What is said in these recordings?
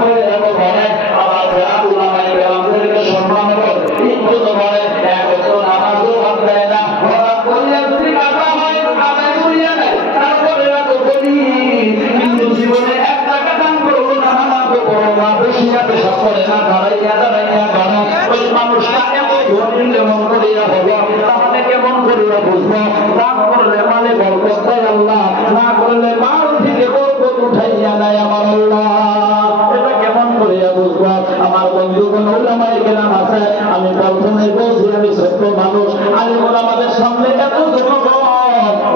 করে এত করে আবার উলামায়ে কেরামদেরকে সম্মান করে ইজ্জত করে একত্র নামাজও বাদ দেয় না ওরা করিয়া যদি কাটা হয় আদায় করিয়া নেয় তারপরে এত বলি কিন্তু জীবনে এক টাকা দান করবো না নামাজও করবো না বসিয়া পেশাব করে না দাঁড়াইয়া গানো ওই মানুষটা এত ধনী কেমন করিয়া হলো তাহলে কেমন করিয়া বুঝবো দান করলে মানে বরকত দেয় আল্লাহ না করলে মাল থেকে বরকত উঠাইয়া নেয় আমার আল্লাহ এটা কেমন করিয়া বুঝবো আমার বন্ধুগণ উলামায়ে কেরাম আছে আমি প্রথমে বলছি আমি ছোট্ট মানুষ আলিমুল আমাদের সামনে এত জনগণ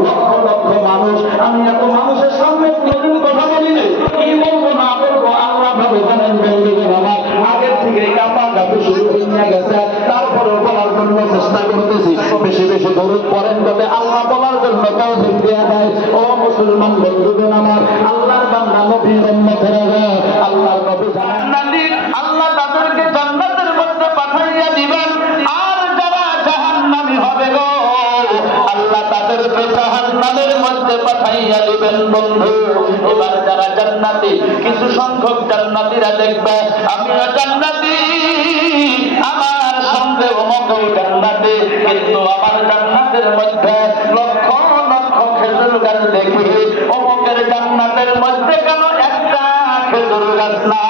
লক্ষ লক্ষ মানুষ আমি এত মানুষের সামনে কোনদিন কথা বলি নাই কি বলবো না বলবো আল্লাহ ভাবে জানেন বন্ধুগণ আমার আগের থেকে কাপা কাপি শুরু হয়ে গেছে তারপরে বলার জন্য চেষ্টা করতেছি বেশি বেশি দরুদ পড়েন তবে আল্লাহ বলার জন্য তৌফিক দেয়া দেয় ও মুসলমান বন্ধুগণ আমার আল্লাহর বান্দা নবীর উম্মতেরা আল্লাহর নবী জান্নাতি আল্লাহ তাদেরকে জান্নাতের মধ্যে পাঠাইয়া দিবেন আর যারা জাহান্নামী হবে গো আল্লাহ তাদেরকে জাহান্নামের মধ্যে পাঠাইয়া দিবেন বন্ধু এবার যারা জান্নাতি কিছু সংখ্যক জান্নাতীরা দেখবে আমিও জান্নাতি আমার সঙ্গে অমুকও জান্নাতি কিন্তু আমার জান্নাতের মধ্যে লক্ষ লক্ষ খেজুর গাছ দেখি অমুকের জান্নাতের মধ্যে কেন একটা খেজুর গাছ নাই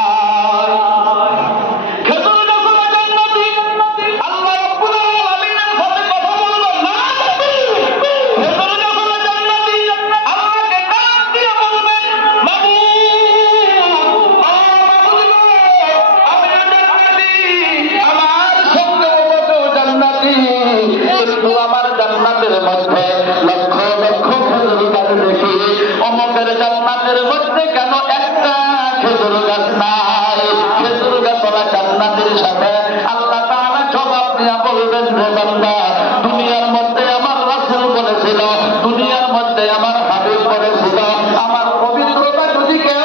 দুনিয়ার মধ্যে আমার রাসূল বলেছিল দুনিয়ার মধ্যে আমার হাবিব বলেছিল আমার পবিত্রতা যদি কেউ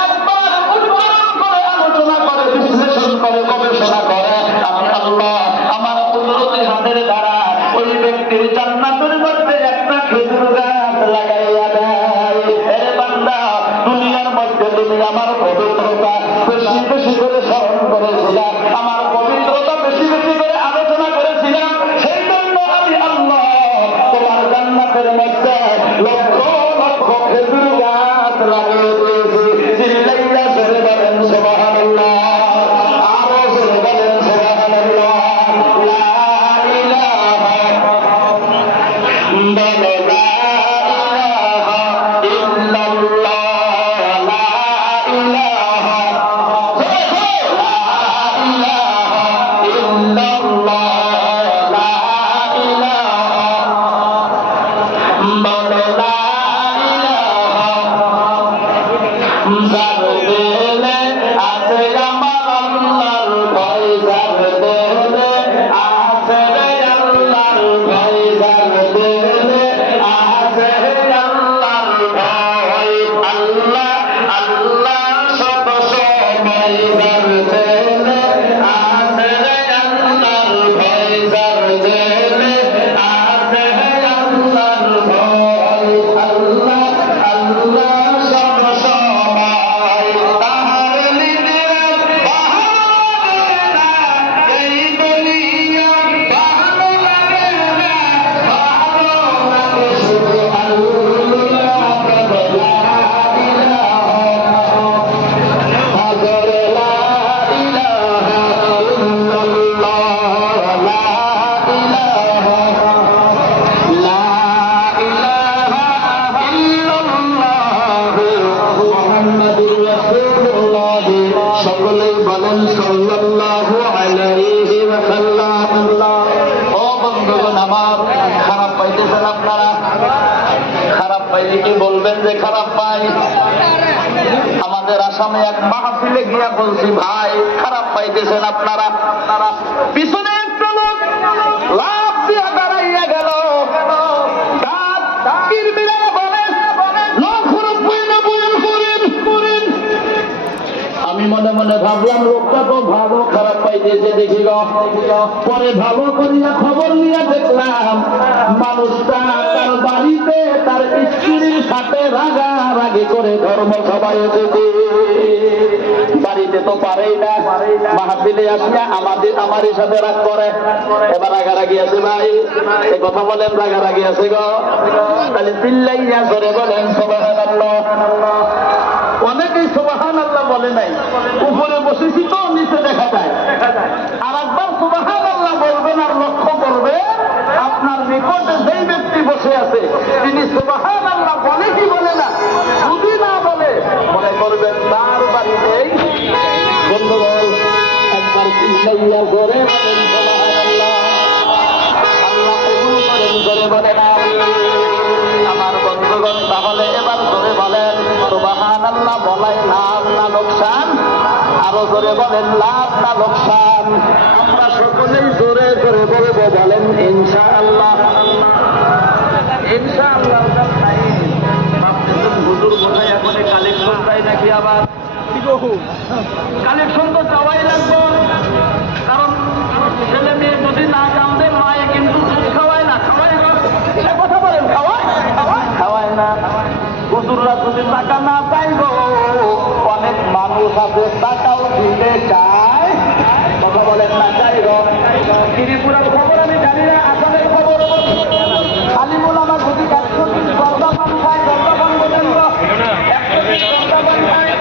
একবার উচ্চারণ করে আলোচনা করে বিশ্লেষণ করে গবেষণা করে আমি আল্লাহ আমার কুদরতি হাতের দ্বারা ওই ব্যক্তির জান্নাতের মধ্যে একটা খেজুর গাছ লাগাইয়া দেয় এরে বান্দা দুনিয়ার মধ্যে তুমি আমার পবিত্রতা বেশি বেশি করে স্মরণ করেছিলাম আমার পবিত্রতা বেশি বেশি করে আলোচনা করেছিলাম সেই জন্য আমি আল্লাহ তোমার জান্নাতের মধ্যে লক্ষ লক্ষ খেজুর গাছ লাগিয়ে দিয়েছি চিল্লাইয়া জোরে বলেন সুবহানাল্লাহ আরো জোরে বলেন সুবহানাল্লাহ লা ইলাহা কি বলবেন যে খারাপ পাই? আমাদের আসামে এক মাহফিলে গিয়া বলছি, ভাই খারাপ পাইতেছেন আপনারা? পিছনে একটা লোক লাফ দিয়া দাঁড়াইয়া গেল, আমি মনে মনে মনে ভাবলাম লোকটা তো ভালো খারাপ পাইতেছে দেখি গো। পরে ভালো করিয়া খবর নিয়ে দেখলাম মানুষটা তার বাড়িতে তার স্ত্রীর সাথে রাগারাগি করে ধর্ম সভায় এসেছে। বাড়িতে তো পারেই না, মাহফিলে আসলে আমার সাথে রাগ করে। এবার রাগারাগি আছে ভাই, এ কথা বলেন রাগারাগি আছে গো। তাহলে চিল্লাইয়া করে বলেন সুবহানাল্লাহ। অনেকেই সুবহানাল্লাহ বলে নাই, উপরে বসেছি তো নিচে দেখা যায়। আর একবার সুবহানাল্লাহ বলবেন আর লক্ষ্য করবে আপনার নিকটে যেই ব্যক্তি বসে আছে তিনি সুবহানাল্লাহ বলে কি বলে না। যদি না বলে মনে করবেন তার বাড়িতেই বন্ধুগণ একবার চিল্লাইয়া করে বলেন সুবহানাল্লাহ। আল্লাহ কবুল করেন করে বলেন আমার বন্ধুগণ। তাহলে এবার জোরে বলেন সুবহানাল্লাহ বলাই লাভ না লোকসান? আরো জোরে বলেন লাভ না লোকসান? আমরা সকলেই জোরে জোরে বলবো, বলেন ইনশাআল্লাহ। ইনশাআল্লাহ নাই ভাবতেছেন হুজুর বোধহয় এখন কালেকশন চাই নাকি? আবার কালেকশন তো চাওয়াই লাগবে, কারণ ছেলে মেয়ে যদি না কান্দে মায়ে কিন্তু দুধ খাওয়ায় না। খাওয়ায় না কথা বলেন, খাওয়ায় খাওয়ায় না। হুজুররা যদি টাকা না চাইব, অনেক মানুষ আছে টাকাও দিতে চায়, কথা বলেন না চাইব। ত্রিপুরার খবর আমি জানি না, আসামের খবর আলিমুল আমার যদি 100 দিন গর্দাপান খায়, গর্দাপান পর্যন্ত 100 দিন গর্দাপান খায়।